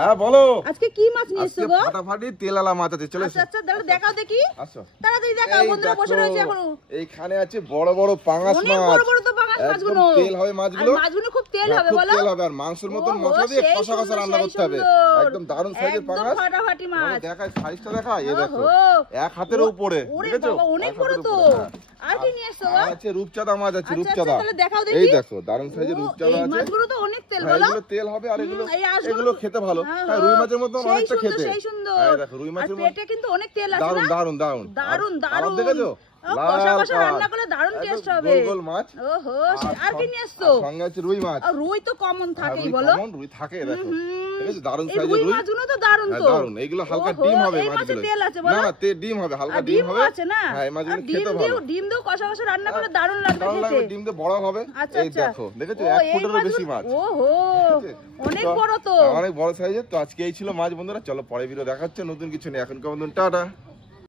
হ্যাঁ বলো। আজকে কি মাছ নিয়ে এসছো গো? ফাটাফাটি তেলালা মাছ আছে, চলে এসো। আচ্ছা দাঁড়াও, দেখাও দেখি। আসো তাড়াতাড়ি দেখাও, বন্ধুরা বসে রয়েছে এখনো। এইখানে আছে বড় বড় পাঙাশ মাছ, অনেক বড় বড় তো পাঙাশ মাছগুলো। তেল হবে মাছগুলো, আর মাছগুলো খুব তেল হবে বলো। তেল হবে আর মাংসের মতন মশলা দিয়ে কষা কষা রান্না করতে হবে। একদম দারুণ সাইজের পাঙাশ, একদম ফাটাফাটি মাছ। দেখাই সাইজটা দেখা, এই দেখো এক হাতের উপরে, ওরে দেখেছো? বাবা অনেক বড় তো। আর কি নিয়ে এসছো গো? আছে রূপচাঁদা মাছ আছে, আচ্ছা রূপচাঁদা। তাহলে দেখাও দেখি। এই দেখো দারুণ সাইজের রূপচাঁদা এই আছে। মাছগুলো তো অনেক তেল হ্যাঁ, বলো। এগুলো তেল হবে আর এগুলো এই আঁশগুলো- এগুলো খেতে ভালো। হ্যাঁ রুই মাছের মতন সেই অনেকটা সুন্দর, খেতে। সেই সুন্দর। এই দেখো রুই আর মাছের মতন পেটে কিন্তু অনেক তেল আছে দারুণ না? দারুণ দারুণ দারুণ আর দারুণ। দেখেছো কষা কষা রান্না করলে দারুণ টেস্ট হবে। গোল গোল মাছ। ওহো, আর কি নিয়ে এসছো? আর সঙ্গে আছে রুই মাছ। আর রুই তো কমন হ্যাঁ, থাকেই রুই বলো। কমন, রুই থাকে দেখো। হুম। ঠিক আছে দারুণ এই সাইজের রুই রুই। মাছগুলো তো দারুণ হ্যাঁ তো। দারুণ, এগুলো হালকা ওহো, ডিম হবে এই মাছে মাছগুলো। তেল আছে না বলো। না ডিম হবে, হালকা আর ডিম ডিমও হবে। আছে না? হ্যাঁ এই মাছগুলো আর খেতে ভালো। ডিম দিয়েও কষা কষা রান্না করলে দারুণ লাগবে দারুণ লাগবে, খেতে। ডিম দিয়ে বড় হবে। আচ্ছা এই আচ্ছা। দেখো দেখেছো ও, 1 এই ফুটেরও বেশি মাছ। ওহো, অনেক বড় তো। অনেক বড় সাইজের। তো আজকে এই ছিল মাছ বন্ধুরা, চলো পরে ভিডিও দেখা হচ্ছে নতুন কিছু নিয়ে। এখনকার মতন টাটা।